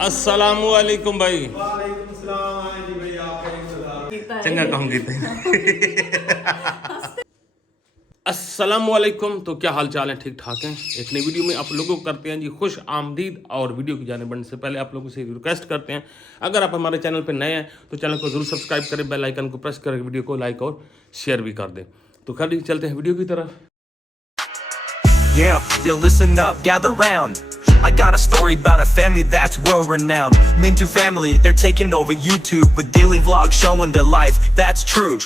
अस्सलामु अलैकुम भाई। वालेकुम सलाम। हाँ जी भाई, आपका इंतजार। चंगा काम कीते अस्सलामु अलैकुम। तो क्या हाल चाल है? ठीक ठाक हैं। एक नई वीडियो में आप लोगों को करते हैं जी खुश आमदीद। और वीडियो की जाने बढ़ने से पहले आप लोगों से रिक्वेस्ट करते हैं, अगर आप हमारे चैनल पर नए हैं तो चैनल को जरूर सब्सक्राइब करें, बेल आइकन को प्रेस करें, वीडियो को लाइक और शेयर भी कर दें। तो खैर चलते हैं वीडियो की तरफ। Yeah, you listen up, gather round. I got a story about a family that's world renowned. Mintu family, they're taking over YouTube with daily vlogs showing their life. That's true.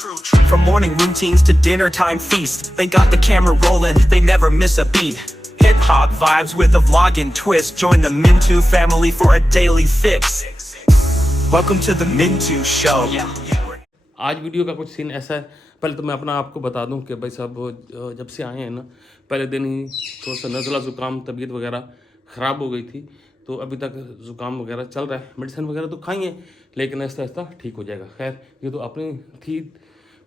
From morning routines to dinner time feast, they got the camera rolling, they never miss a beat. Hip hop vibes with a vlogging twist. Join the Mintu family for a daily fix. Welcome to the Mintu Show. आज video का कुछ scene ऐसा है। पहले तो मैं अपना आपको बता दूं कि भाई साहब जब से आए हैं ना, पहले दिन ही थोड़ा सा नज़ला ज़ुकाम तबीयत वगैरह ख़राब हो गई थी। तो अभी तक ज़ुकाम वगैरह चल रहा है, मेडिसिन वगैरह तो खाई है, लेकिन आहिस्ता आहिस्ता ठीक हो जाएगा। खैर ये तो अपनी थी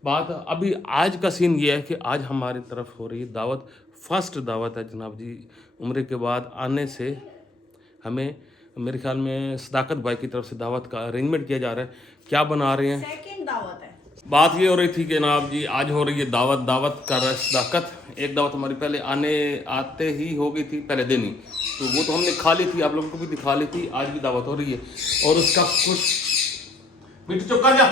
बात। अभी आज का सीन ये है कि आज हमारी तरफ हो रही है दावत, फर्स्ट दावत है जनाब जी। उम्र के बाद आने से हमें मेरे ख्याल में सदाकत भाई की तरफ से दावत का अरेंजमेंट किया जा रहा है। क्या बना रहे हैं? सेकंड दावत है। बात ये हो रही थी कि जनाब जी आज हो रही है दावत कर रहा है सदाकत। एक दावत हमारी पहले आते ही हो गई थी, पहले दिन ही, तो वो तो हमने खा ली थी, आप लोगों को भी दिखा ली थी। आज भी दावत हो रही है और उसका कुछ मिट्टी चुप कर जा।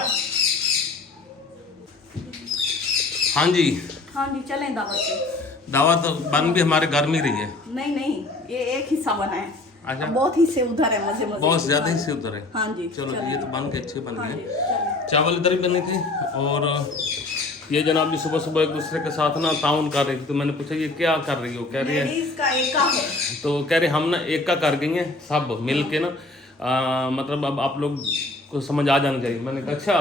हाँ जी चलें दावत पे। दावत बन भी हमारे घर में ही रही है। नहीं, ये एक हिस्सा बना है। अच्छा, बहुत हिस्से उधर है, मजे बहुत ज्यादा ही से उधर है। हाँ जी चलो ये तो बन के अच्छे बन हाँ गए। जी, चलें। चावल इधर ही बने थे और ये जनाब जी सुबह सुबह एक दूसरे के साथ ना ताउन कर रही थी। तो मैंने पूछा ये क्या कर रही हो? कह रही है लेडीज का एका है। तो कह रहे हम ना एक का कर गई हैं सब मिल के ना, मतलब अब आप लोग को समझ आ जाना चाहिए। मैंने कहा अच्छा,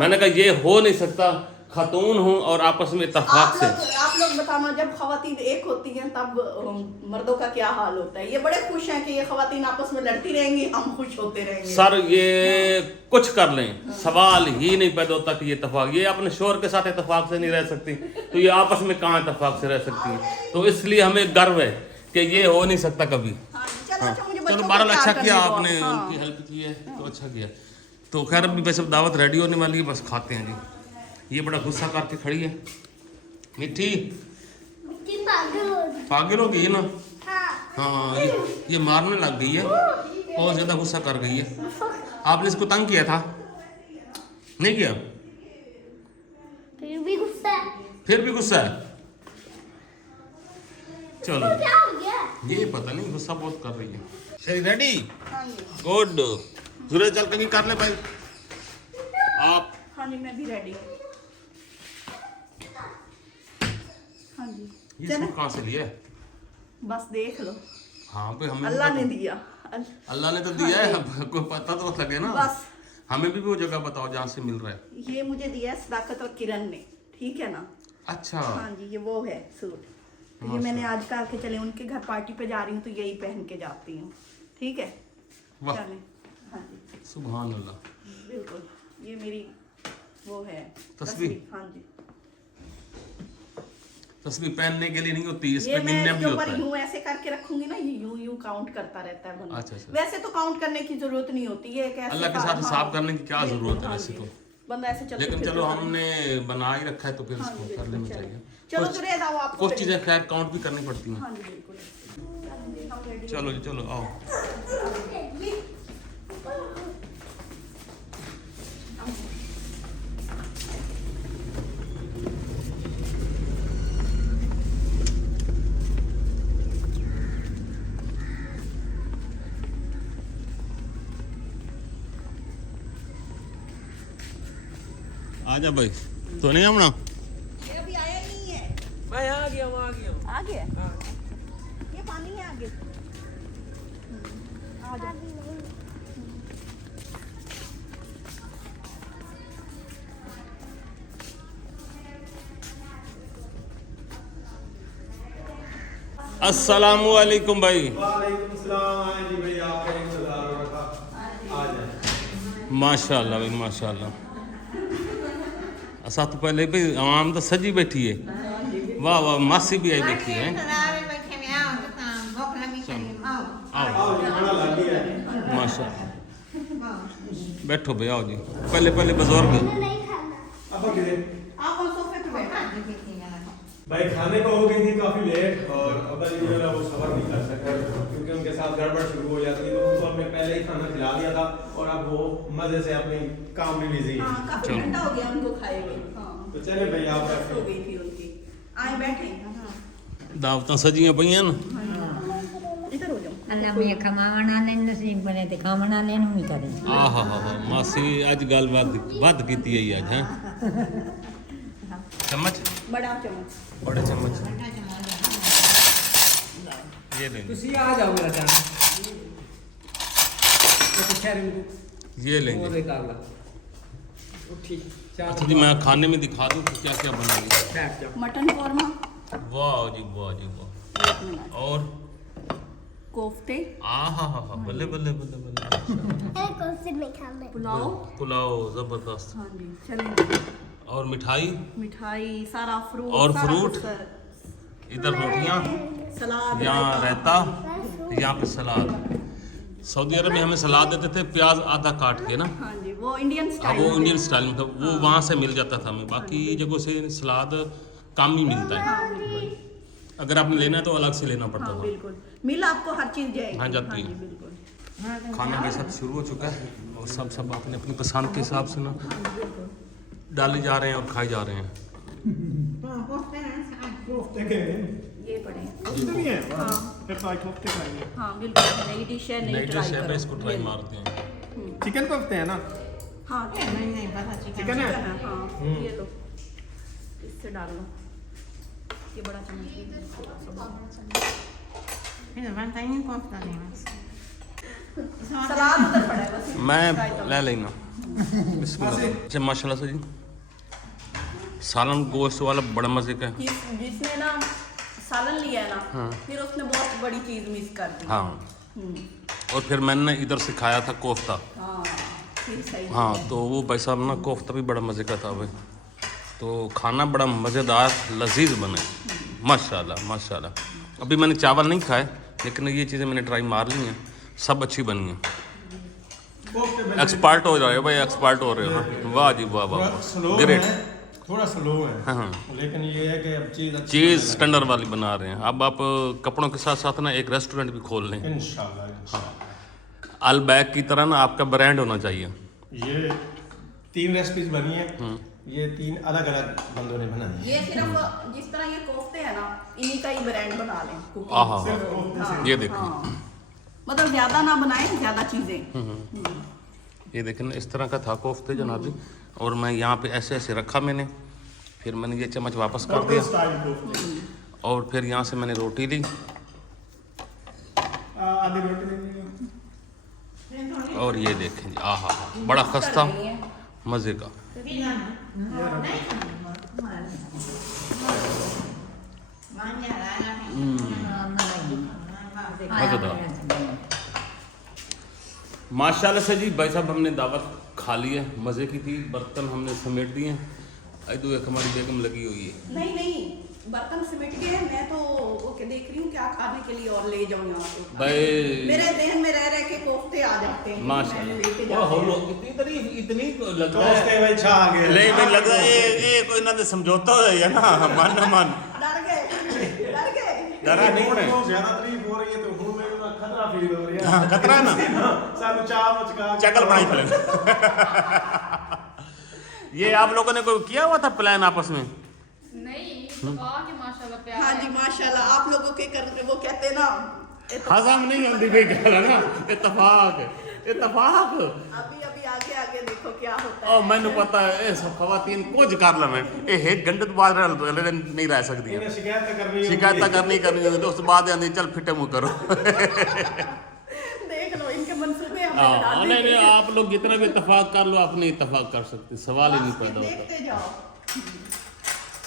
मैंने कहा ये हो नहीं सकता, खातून हूँ और आपस में इत्तेफाक से। आप लोग बताना, जब खवातीन एक होती हैं तब मर्दों का क्या हाल होता है। ये बड़े खुश हैं कि ये खवातीन आपस में लड़ती रहेंगी, हम खुश होते रहेंगे। सर ये कुछ कर लें, सवाल ही नहीं पैदा होता कि ये इत्तेफाक, ये अपने शोहर के साथ इत्तेफाक से नहीं रह सकती, तो ये आपस में कहाँ इत्तेफाक से रह सकती है? तो इसलिए हमें गर्व है कि ये हो नहीं सकता कभी। चलो बहरहाल अच्छा किया आपने, उनकी हेल्प की है तो अच्छा किया। तो खैर अभी वैसे दावत रेडी होने वाली है, बस खाते हैं जी। ये बड़ा गुस्सा करके खड़ी है मिठी, पागल हो गई है ना। हाँ ये मारने लग गई है, बहुत ज्यादा गुस्सा कर गई है। आपने इसको तंग किया था? नहीं किया? फिर भी गुस्सा है। फिर भी गुस्सा है? चलो क्या हो गया? ये पता नहीं, गुस्सा बहुत कर रही है। चलिए रेडी, गुड। सूरज चल कहीं कर ले भाई आप। हाँ जी मैं भी रेडी। हाँ जी ये सूट कहाँ से लिया है? बस देख लो, हाँ भाई हमें अल्लाह ने दिया। अल्लाह ने तो दिया है, अब कोई पता तो लगे ना। बस हमें भी वो जगह बताओ जहाँ से मिल रहा है। ये मुझे दिया है सदाकत और किरण ने, ठीक है ना। अच्छा हाँ जी ये वो है सूट। तो ये मैंने आज कहा कि चले उनके घर पार्टी पे जा रही हूँ तो यही पहन के जाती हूँ, ठीक है। वाह चलें। हाँ जी सुभान अल्लाह। बिल्कुल, ये मेरी वो है तस्वीर। हाँ जी तस्वीर पहनने के लिए नहीं होती, इस ये पे मैं गिनने भी इसके होता ऊपर है। यूं ऐसे करके रखूंगी ना, ये यूं काउंट करता रहता है बंदा। अच्छा, अच्छा। वैसे तो काउंट करने की जरूरत नहीं होती है, एक ऐसे अल्लाह के साथ हिसाब करने की क्या जरूरत है वैसे तो, बंदा ऐसे चलते लेकिन फिरते चलो चले। हमने बना ही रखा है तो फिर हाँ इसको जी, कर लेना बिल्कुल, चाहिए। चलो कुछ- सुरेश आओ, आपको कुछ चीजें खैर काउंट भी करनी पड़ती हैं। हाँ जी बिल्कुल। चलो जी चलो आओ। आजा भाई, तो नहीं आना? ये अभी आया ही नहीं है। मैं आ गया हूँ, आ गया हूँ। आ गया? ये पानी है आगे। आ जाओ। अस्सलामु अलैकुम भाई। वालेकुम सलाम। हाँ जी भाई, आपका इंतजार हो रहा था। आ जाए। माशाल्लाह भाई माशाल्लाह। असा तो पहले भाई आम तो सजी बैठी है। वाह वाह, मासी भी आई बैठी है। आओ जी, खाना लग गया है। माशाल्लाह माशाल्लाह। बैठो भैया जी, पहले पहले बुजुर्ग नहीं खाना। अब किधर आप उस सोफे पे बैठो। भाई खाने को हो गई थी काफी लेट और अब्बा जी जो है वो सफर नहीं कर सके क्योंकि उनके साथ गड़बड़ शुरू हो जाती है, तो उनको हमने पहले ही खाना खिला दिया था और अब वो मजे से अपने काम में बिजी है। हाँ, काफी ठंडा हो गया उनको खाए हुए। हाँ, तो चले भाई आप बस हो गई थी उनकी। आए बैठे। हाँ, दावतां सजियां पईयां न। इधर हो जाओ। अल्लाह मियां खमावना ने नसीब बने ते खावना ने नूं ही करे। आहा हा हा मासी अज गलबात वध कीती है अज हैं। चम्मच, बड़ा चम्मच। बड़े चम्मच ये लेंगे, ਤੁਸੀਂ ਆ ਜਾਓ ਮੇਰਾ ਜਾਨ ਉਹ ਪੁੱਛਿਆ ਰਿੰਕੂ ये लेंगे। ਉਹਦੇ ਕਰ ਲਾ ਉੱਠੀ ਚਾਹ अच्छा जी, मैं खाने में दिखा दूं कि क्या क्या बनाएंगे। ਬੈਠ ਜਾ मटन कौरमा, वाह जी वाह जी वाह। और कोफ्ते, आहा हा हा बल्ले बल्ले बल्ले बल्ले। एक कौन से में खाना है? पुलाव। पुलाव जबरदस्त। हाँ जी, चलेंगे। और मिठाई, मिठाई, सारा फ्रूट। और सारा फ्रूट? कुछ, सर। इधर रोटियां, सलाद। यहाँ रहता, यहाँ पे सलाद। सऊदी अरब में हमें सलाद देते थे प्याज आधा काट के ना। हाँ जी, वो इंडियन हाँ स्टाइल। वो इंडियन स्टाइल में था, वो वहाँ से मिल जाता था हमें। बाकी जगहों से सलाद कम ही मिलता है, हाँ बिल्कुल। अगर आपने लेना है तो अलग से लेना पड़ता हाँ था। बिल्कुल, मिल आपको हर चीज जाएगी। हाँ, जाती जी है। बिल्कुल। खाना भाई सब शुरू हो चुका है और सब अपने अपनी पसंद के हिसाब से ना डाले जा रहे हैं और खाए जा रहे हैं। कोफ्ते के ये पड़े। कोफ्ते भी हैं। हाँ। फिर तो आज कोफ्ते खाएंगे। हाँ बिल्कुल, नई डिश है, नई नई डिश ट्राई है, करो। इसको ट्राई मारते हैं। चिकन कोफ्ते हैं ना? हाँ नहीं पता चिकन है? हाँ, ये लो, इससे डाल लो। ये बड़ा चम्मच ले लो, थोड़ा सा। सलाद उधर पड़ा है बस। मैं ले लेना। बिस्मिल्लाह। अच्छा माशाल्लाह से जी, सालन गोश्त वाला बड़ा मजे का है। जिसने ना सालन लिया है ना, हाँ। फिर उसने बहुत बड़ी चीज मिस कर दी। हाँ, और फिर मैंने इधर से खाया था कोफ्ता। हाँ, फिर सही। हाँ, तो वो भाई साहब ना कोफ्ता भी बड़ा मज़े का था भाई। तो खाना बड़ा मज़ेदार लजीज बने, माशाल्लाह माशाल्लाह। अभी मैंने चावल नहीं खाए, लेकिन ये चीज़ें मैंने ट्राई मार ली हैं, सब अच्छी बनी हैं। कोफ्ते एक्सपर्ट हो रहे हो भाई, एक्सपर्ट हो रहे हो। वाह जी वाह वाह स्लो वाह, ग्रेट। है, थोड़ा स्लो है। हाँ, लेकिन ये है कि अब चीज अच्छी चीज़ स्टैंडर्ड वाली बना रहे हैं। अब आप कपड़ों के साथ साथ ना एक रेस्टोरेंट भी खोल लें। इंशाल्लाह। अल बैग की तरह ना आपका ब्रांड होना चाहिए। ये 3 रेसिपीज बनी है, ये 3 अलग अलग बंदों ने बनाई है। ये सिर्फ जिस तरह ये कोफ्ते हैं ना, इन्हीं का ही ब्रांड बना लें। कुकिंग। आहा सिर्फ कोफ्ते से। ये देखिए, हाँ, मतलब ज्यादा ना बनाएं, ज्यादा चीजें। ये देखें ना, इस तरह का था कोफ्ते जनाबी। और मैं यहाँ पे ऐसे ऐसे रखा मैंने, फिर मैंने ये चम्मच वापस कर होटल दिया स्टाइल कोफ्ते। और फिर यहाँ से मैंने रोटी ली आधी रोटी ले लीजिए। और ये देखें जी, आहा बड़ा खस्ता मज़े का। माशाल्लाह से जी भाई साहब, हमने दावत खा ली है, मज़े की थी। बर्तन हमने समेट दिए हैं। तो एक हमारी बेगम लगी हुई है। नहीं नहीं, बर्तन सिमट गए हैं। मैं तो वो देख रही हूँ क्या खाने के लिए और ले जाऊँ यहाँ से। भाई मेरे देह में रह रह के कोफ्ते आ जाते हैं। मैं लेके माशाल्लाह जाती हूँ। इतनी तारीफ, इतनी लग रहा कोफ्ते है। भाई छा गए। नहीं मैं लग रहा है ये कोई ना तो समझौता है ना, मन न मन डर गए, डर गए। डरा नहीं है। तो ज्यादा तारीफ हो रही है तो हूं मैं ना खतरा फील हो रही है। हाँ, खतरा ना सानू चाह मचका चकल बनाई पड़े। ये आप लोगों ने कोई किया हुआ था प्लान आपस में? नहीं, वाह के माशाल्लाह प्यार हाँ है। जी माशाल्लाह, आप लोगों के करने वो कहते हैं ना, हजम नहीं होती कोई गल ना, इत्तेफाक इत्तेफाक। अभी अभी आगे आगे देखो क्या होता है। और मैंने पता है ये सब खवातीन कुछ कर लेवे, ये एक घंटे तो बाद नहीं रह सकती इन्हें शिकायत करनी शिकायत करनी होती, उस बाद आंदी चल फिटे मुँह करो। देख लो इनके मंसूबे हमें हाँ, बता नहीं देंगे। नहीं, आप लोग जितना भी इत्तेफाक कर लो, आप नहीं इत्तेफाक कर सकते, सवाल ही नहीं पैदा होता। देखते जाओ।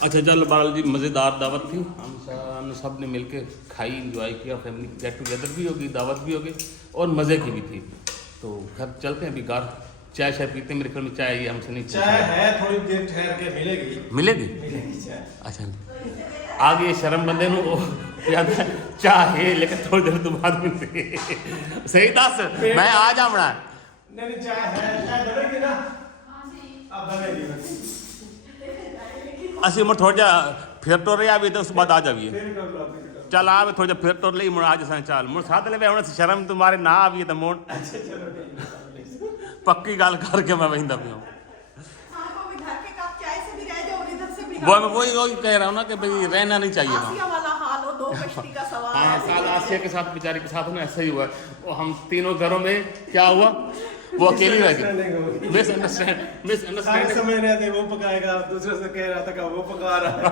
अच्छा चल बाल जी, मज़ेदार दावत थी। हम सब ने मिलके खाई, इंजॉय किया, फैमिली गेट टुगेदर भी होगी, दावत भी होगी और मज़े की भी थी। तो घर चलते हैं अभी घर, चाय शाय पीते हैं। मेरे ख्याल में चाय ये हमसे नहीं चाय है, थोड़ी देर ठहर के मिलेगी। मिलेगी। मिलेगी चाय। अच्छा आगे शर्म बंदे नु याद है चाहे लेकिन थोड़ी देर तो बाद मिलते सही दस मैं आ जावना नहीं चाय है, चाय बनेगी ना? अब बनेगी ना? ਅਸੀਂ ਮੁੜ ਥੋੜਾ ਜਿਹਾ ਫਿਰ ਟੁਰ ਰਿਹਾ ਵੀ ਤੇ ਉਸ ਤੋਂ ਬਾਅਦ ਆ ਜਾਵੀਏ फिर कर लो, फिर कर लो। ਚੱਲ ਆ ਵੀ ਥੋੜਾ ਜਿਹਾ ਫਿਰ ਟੁਰ ਲਈ ਮੁੜ ਅੱਜ ਸਾਂ ਚੱਲ ਮੁੜ ਸਾਧ ਲੈ ਹੁਣ ਸ਼ਰਮ ਤੁਹਾਰੇ ਨਾ ਆਵੀਏ ਤਾਂ ਮੋੜ अच्छा चलो ठीक है। ਪੱਕੀ ਗੱਲ ਕਰਕੇ ਮੈਂ ਵਹਿੰਦਾ ਪਿਆ आपको भी घर के कप चाय से भी रह जाओ और इधर से भी वो मैं वही कह रहा हूँ ना कि भाई रहना नहीं चाहिए था आसिया वाला हाल हो, दो कश्ती का सवाल हाँ है। साल आसिया के साथ बेचारी के साथ ना ऐसा ही हुआ वो हम तीनों घरों में क्या हुआ वो अकेली रह गई सारे मिसअंडरस्टैंडिंग समय रहते वो पकाएगा, दूसरे से कह रहा था कि वो पका रहा है।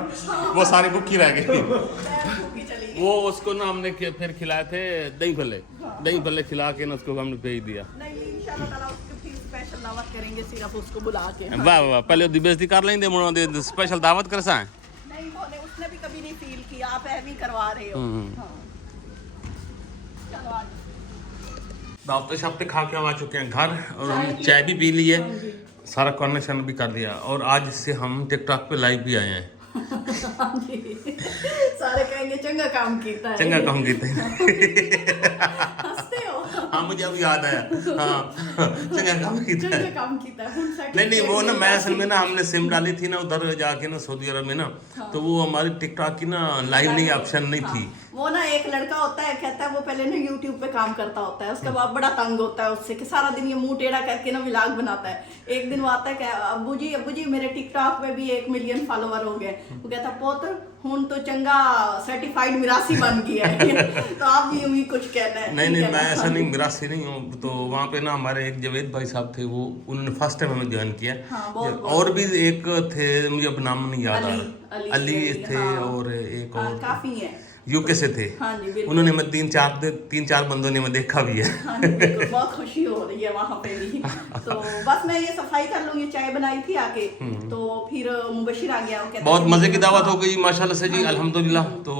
वो सारी भूखी रह गई पैर भूखी चली गई। वो उसको ना हमने फिर खिलाए थे दही भल्ले खिला के ना उसको हमने भेज दिया नहीं इंशाल्लाह ताला उसकी फिर स्पेशल दावत करेंगे सिर्फ उसको बुला के। वाह वाह पहले उसकी बेइज्जती कर लेंगे मुझे स्पेशल दावत कर सा नहीं बोले उसने भी कभी नहीं फील किया आप ऐवी करवा रहे हो। हाँ। चलो आज दावते शावते खा के हम आ चुके हैं घर और हमने चाय भी पी ली है सारा कॉर्नेशन भी कर लिया और आज से हम टिकटॉक पे लाइव भी आए हैं हाँ जी। सारे कहेंगे चंगा काम कीता है। चंगा काम कीते हंसते हो। हाँ मुझे अब याद आया हाँ चंगा काम कीता है चंगा काम कीता है। फुल सेट नहीं वो ना मैं असल में ना हमने सिम डाली थी ना उधर जाके ना सऊदी अरब में ना तो वो हमारी टिकटॉक की ना लाइव नहीं ऑप्शन नहीं थी वो ना एक लड़का होता है कहता है वो पहले ना यूट्यूब पे काम करता होता है उसके बाद बड़ा तंग होता है उससे कि सारा दिन ये मुंह टेढ़ा करके ना व्लॉग बनाता है। एक दिन वो आता है कि अब्बू जी मेरे टिकटॉक पे भी 1 मिलियन फॉलोवर हो गए। वो कहता पोत्र हुन तो चंगा सर्टिफाइड मिरासी बन गया है। तो आप भी यूं ही कुछ कहना है। नहीं मैं ऐसा नहीं मिरासी नहीं हूँ तो वहाँ पे ना हमारे एक जवेद भाई साहब थे वो उन्होंने फर्स्ट टाइम हमें ज्वाइन किया हाँ, और भी एक थे मुझे अब नाम नहीं याद आ रहा अली थे हाँ। और एक और काफी है यूके से थे हाँ जी बिल्कुल। उन्होंने मैं तीन चार बंदों ने मैं देखा भी है हाँ जी बिल्कुल बहुत खुशी हो रही है वहाँ पे भी। तो बस मैं ये सफाई कर लूंगी चाय बनाई थी आके तो फिर मुबशिर आ गया वो कहता बहुत है, मजे की दावत हो गई माशाल्लाह से जी अल्हम्दुलिल्लाह। तो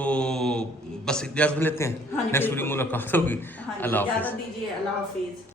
बस इजाजत लेते हैं हाँ जी, नेक्स्ट बिल्कुल। वीडियो मुलाकात होगी हाँ जी अल्लाह हाफिज इजाजत दीजिए अल्लाह हाफिज।